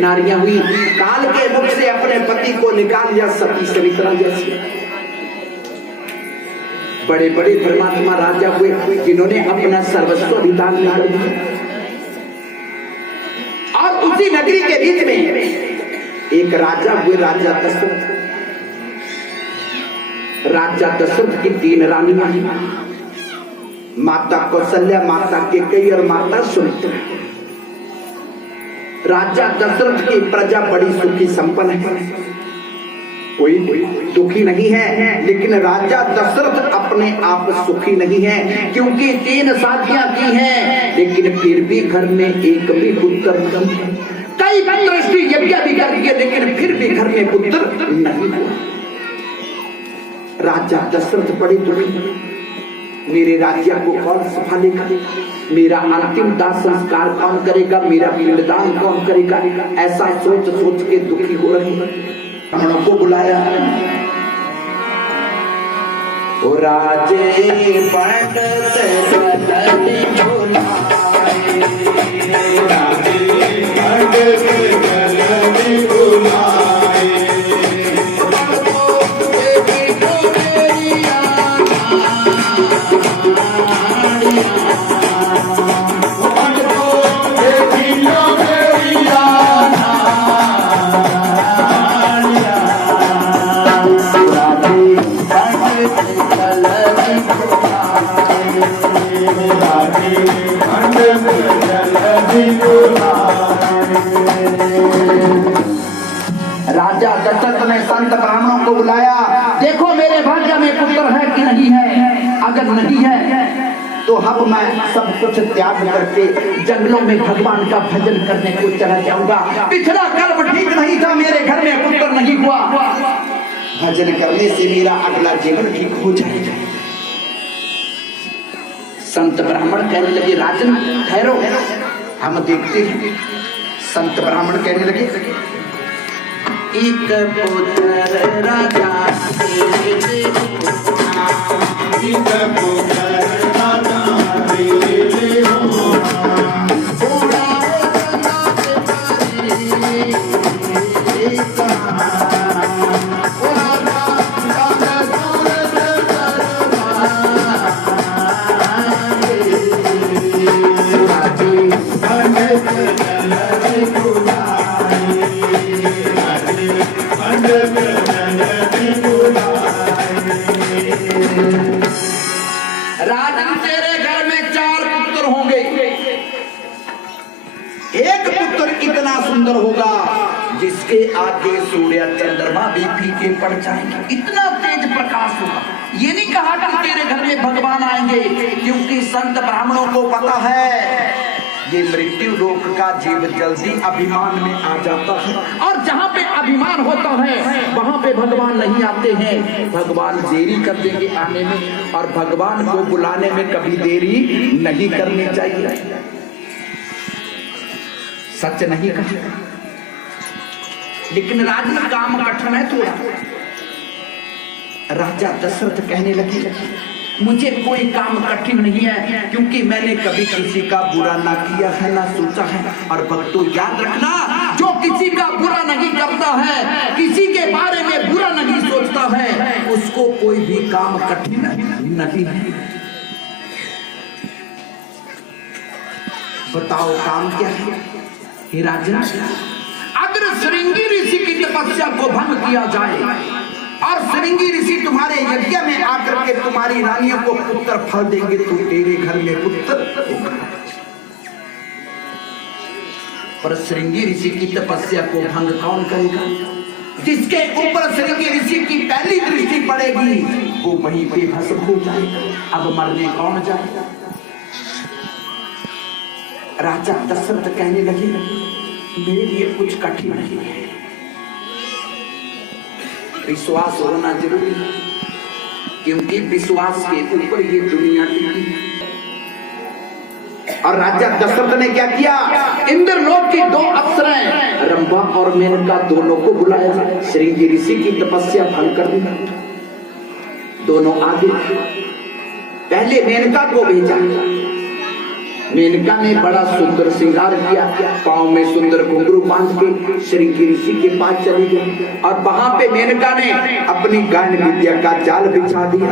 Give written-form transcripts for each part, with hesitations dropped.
नारियां हुई काल के मुख से अपने पति को निकाल लिया सती सवित्रा जैसी। बड़े बड़े परमात्मा राजा हुए जिन्होंने अपना सर्वस्व विदान कर दिया। और उसी नगरी के बीच में एक राजा हुए, राजा दशरथ। राजा दशरथ की 3 रानियां, माता कौशल्या, माता कैकेयी और माता सुमित्रा। राजा दशरथ की प्रजा बड़ी सुखी संपन्न है, कोई दुखी नहीं है। लेकिन राजा दशरथ अपने आप सुखी नहीं है, क्योंकि 3 शादियां की हैं, लेकिन फिर भी घर में एक भी पुत्र नहीं है। कई पुत्र यज्ञ भी कर दिए, लेकिन फिर भी घर में पुत्र नहीं हुआ। राजा दशरथ बड़े दुखी, मेरे राज्य को कौन संभालेगा, मेरा अंतिम दाह संस्कार कौन करेगा, मेरा पिंडदान कौन करेगा, ऐसा सोच सोच के दुखी हो रहे हैं। ब्राह्मणों को बुलाया, ओ राजे पंडित जल्दी बुलाए, राजे पंडित जल्दी बुलाए। राजा दशरथ ने संत ब्राह्मणों को बुलाया, देखो मेरे भाग्य में पुत्र है कि नहीं है, अगर नहीं है तो अब मैं सब कुछ त्याग करके जंगलों में भगवान का भजन करने को चला जाऊंगा। पिछला कर्म ठीक नहीं था, मेरे घर में पुत्र नहीं हुआ, भजन करने से मेरा अगला जीवन ठीक हो जाएगा। संत ब्राह्मण कहने लगे, राजन ठहरो, हम देखते हैं। संत ब्राह्मण कहने लगे, एक पुत्र राजा राजन, तेरे घर में 4 पुत्र होंगे, एक पुत्र इतना सुंदर होगा जिसके आगे सूर्य चंद्रमा भी फीके पड़ जाएंगे, इतना तेज प्रकाश होगा। ये नहीं कहा कि तेरे घर में भगवान आएंगे, क्योंकि संत ब्राह्मणों को पता है ये मृत्यु लोक का जीव जल्दी अभिमान में आ जाता है, और जहाँ पे अभिमान होता है वहाँ पे भगवान नहीं आते हैं। भगवान देरी कर देंगे आने में, और भगवान को बुलाने में कभी देरी नहीं करनी चाहिए। सच नहीं कहा, लेकिन राजन काम कठिन है थोड़ा। राजा दशरथ कहने लगे, मुझे कोई काम कठिन नहीं है, क्योंकि मैंने कभी किसी का बुरा ना किया है ना सोचा है। और भक्तों याद रखना, जो किसी का बुरा नहीं करता है, किसी के बारे में बुरा नहीं सोचता है, उसको कोई भी काम कठिन नहीं है। बताओ काम क्या है? हे राजा, अगर श्रृंगी ऋषि की तपस्या को भंग किया जाए और श्रृंगी ऋषि तुम्हारे यज्ञ में आकर के तुम्हारी रानियों को पुत्र फल देंगे, तो तेरे घर में पुत्र होगा। पर श्रृंगी ऋषि की तपस्या को भंग कौन करेगा? जिसके ऊपर श्रृंगी ऋषि की पहली दृष्टि पड़ेगी वो वहीं पे भस्म हो जाएगा। अब मरने कौन जाएगा? राजा दशरथ कहने लगे, मेरे लिए कुछ कठिन नहीं है, विश्वास होना जरूरी है, क्योंकि विश्वास के ऊपर ये दुनिया टिकी। और राजा दशरथ ने क्या किया? इंद्रलोक की 2 अप्सराएं रंभा और मेनका दोनों को बुलाया, श्रृंगी ऋषि की तपस्या भंग कर दी। दोनों आगे, पहले मेनका को भेजा। मेनका ने बड़ा सुंदर श्रृंगार किया, पांव में सुंदर घुंघरू बांध के श्रृंगी ऋषि के पास चली गई, और वहां पे मेनका ने अपनी गायन विद्या का जाल बिछा दिया।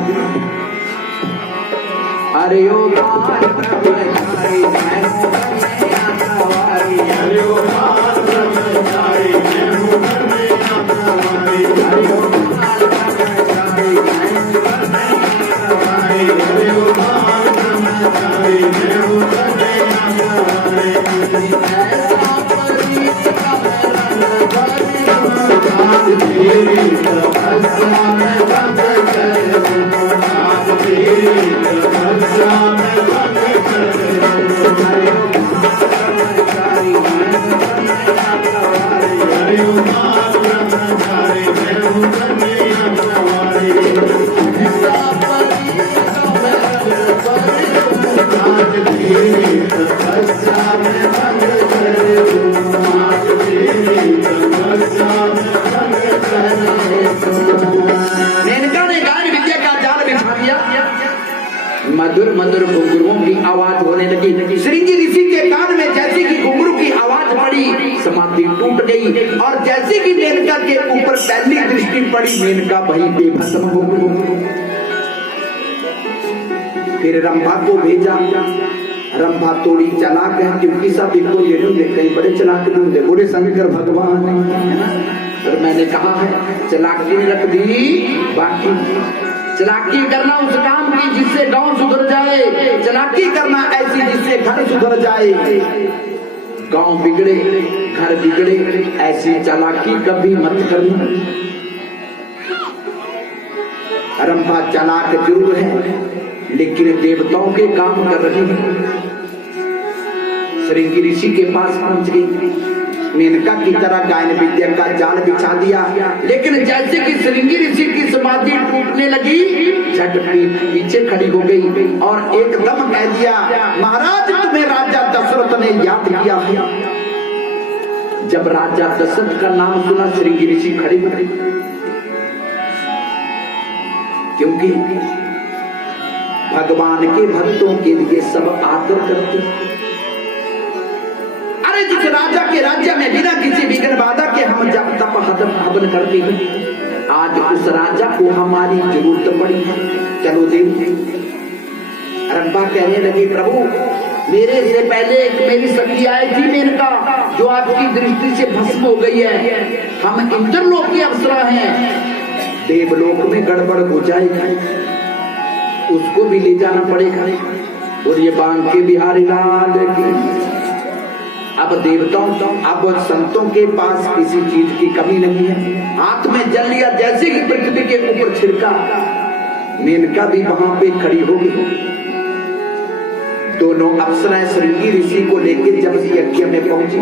अरे ओ मधुर घुंघरुओं की आवाज होने लगी। श्रृंगी ऋषि के कान में जैसे कि घुंघरू की आवाज पड़ी, समाधि टूट गई और जैसे कि मेनका के ऊपर पहली दृष्टि पड़ी, मेनका वही बेभस्म हो गई। फिर रंभा को भेजा। रंभा थोड़ी चालाक है, क्योंकि सब इनको ये नहीं कहीं बड़े चालाक ढूंढे, बोले शंकर भगवान है ना। और मैंने कहा है चालाकी रख दी, बाकी चालाकी करना उस काम की जिससे गांव सुधर जाए, चालाकी करना ऐसी जिससे घर सुधर जाए। गांव बिगड़े घर बिगड़े, ऐसी चालाकी कभी मत करना। रंभा चालाक जरूर है, लेकिन देवताओं के काम कर रही है। श्रृंगी ऋषि के पास पहुंच गई, मेनका की तरह गायन विद्या का जाल बिछा दिया। लेकिन जैसे कि श्रृंगी ऋषि की समाधि टूटने लगी, झट पीछे खड़ी हो गई और एकदम कह दिया, महाराज तुम्हें राजा दशरथ ने याद किया है। जब राजा दशरथ का नाम सुना, श्रृंगी ऋषि खड़ी हो गई, क्योंकि भगवान के भक्तों के लिए सब आदर करते। अरे जिस राजा के राज्य में बिना किसी विघ्न बाधा के हम जब तप हवन करते हैं, आज उस राजा को हमारी जरूरत पड़ी है, चलो देव। रंभा कहने लगी, प्रभु मेरे से पहले मेरी सखी आई थी मेनका, जो आपकी दृष्टि से भस्म हो गई है। हम इंद्रलोक के अप्सरा हैं, देवलोक में गड़बड़ हो जाएगी, उसको भी ले जाना पड़ेगा। और ये बांके बिहारी लाल की, अब देवताओं अब संतों के पास किसी चीज की कमी नहीं है। हाथ में जल लिया, जैसे ही पृथ्वी के ऊपर छिड़का, मेनका भी वहां पे खड़ी हो गई। दोनों अप्सराएं श्रृंगी ऋषि को लेकर जब यज्ञ में पहुंची,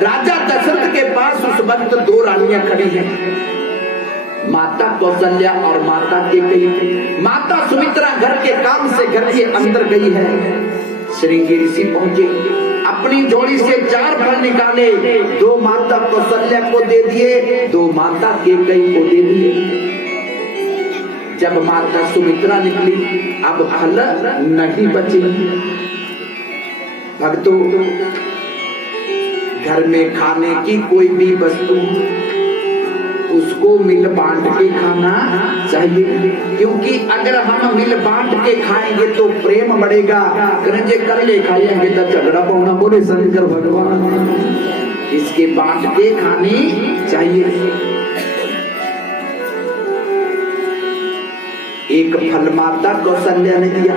राजा दशरथ के पास उस वक्त दो रानियां खड़ी हैं, माता कौशल्या और माता कैकेयी। माता सुमित्रा घर के काम से घर के अंदर गई है। श्रृंगी ऋषि पहुंचे, अपनी झोली से 4 फल निकाले, 2 माता कौशल्या को दे दिए, 2 माता कैकेयी को दे दिए। जब माता सुमित्रा निकली, अब फल नहीं बचे। भक्तों, घर में खाने की कोई भी वस्तु उसको मिल बांट के खाना चाहिए, क्योंकि अगर हम मिल बांट के खाएंगे तो प्रेम बढ़ेगा। करंजे कर ले खाएंगे तो झगड़ा पाना, बोले शंकर भगवान। इसके बांट के खानी चाहिए। एक फल माता कौशल्या ने दिया,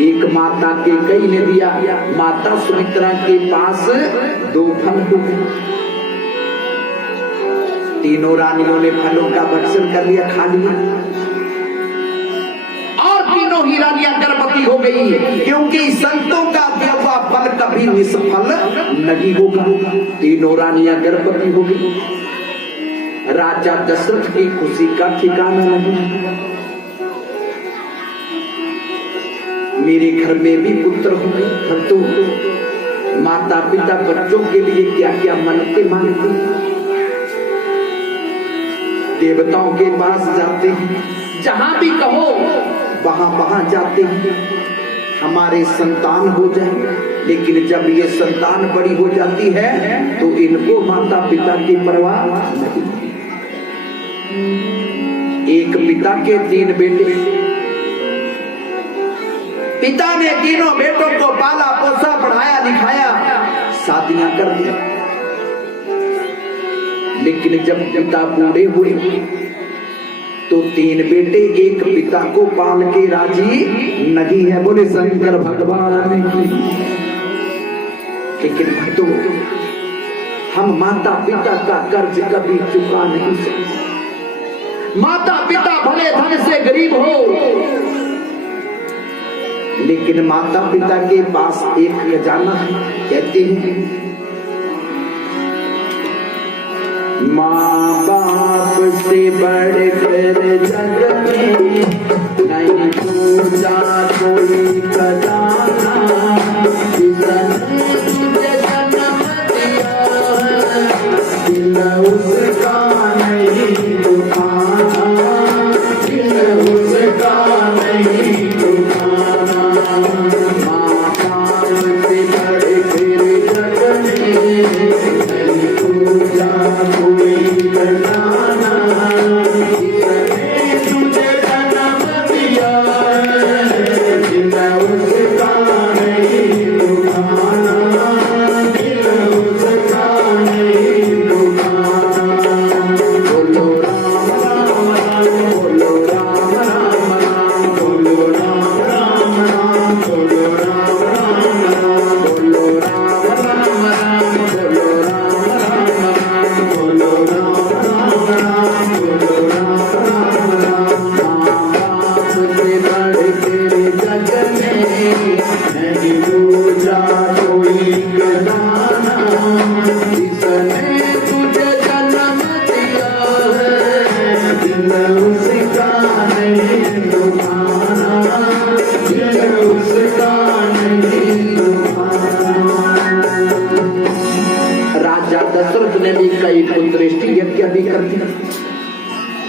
एक माता कैकेयी ने दिया। माता सुमित्रा के पास 2 फल हुए। तीनों रानियों ने फलों का भक्षण कर लिया, खा लिया, और तीनों ही रानियां गर्भवती हो गई, क्योंकि संतों का दिया हुआ फल कभी निष्फल नहीं होगा। तीनों रानियां गर्भवती हो गई। राजा दशरथ की खुशी का ठिकाना नहीं। मेरे घर में भी पुत्र हुए। भक्तों, माता पिता बच्चों के लिए क्या क्या मनते मानते, देवताओं के पास जाते हैं, जहां भी कहो वहां जाते हैं, हमारे संतान हो जाए। लेकिन जब ये संतान बड़ी हो जाती है तो इनको माता पिता की परवाह नहीं। एक पिता के 3 बेटे, पिता ने तीनों बेटों को पाला पोसा, पढ़ाया लिखाया, शादियां कर दी। लेकिन जब पिता बूढ़े हुए तो 3 बेटे एक पिता को पाल के राजी नहीं है, बोले शंकर भगवान की। लेकिन भक्तों, हम माता पिता का कर्ज कभी चुका नहीं सकते। माता पिता भले धन से गरीब हो, लेकिन माता पिता के पास एक खजाना है। कहते हैं माँ बाप से बढ़कर जग में नहीं पूछा कोई खजाना, दिल उसका नहीं दुखाना, दिल उसका नहीं दुखाना।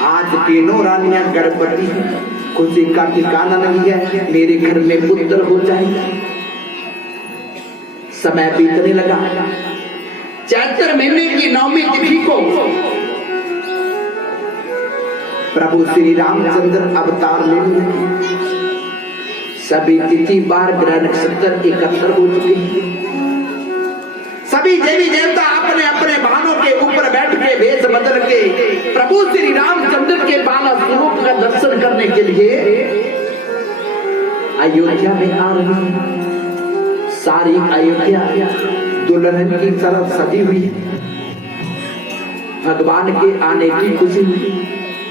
आज तीनों रानियां गर्भवती हैं, खुशी का ठिकाना नहीं है, मेरे घर में पुत्र हो जाएगा। समय बीतने लगा। चैत्र महीने की 9वीं तिथि को प्रभु श्री रामचंद्र अवतार ले लिए। सभी तिथि बार ग्रह नक्षत्र 71 हो चुके हैं। सभी देवी देवता अपने अपने वाहनों के ऊपर बैठ के वेश बदल के प्रभु श्री रामचंद्र के बाला स्वरूप का दर्शन करने के लिए अयोध्या में आ रहे हैं। सारी अयोध्या दुल्हन की तरफ सजी हुई है। भगवान के आने की खुशी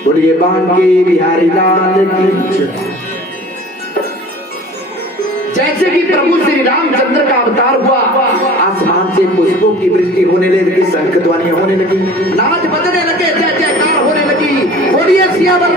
बोलिए बांके बिहारी लाल की। जैसे कि प्रभु श्री रामचंद्र का अवतार हुआ, आसमान से पुष्पों की वृष्टि होने लगी, शंख ध्वनियां होने लगी, नाच बजने लगे, जय जयकार होने लगी। बोलिए सियावर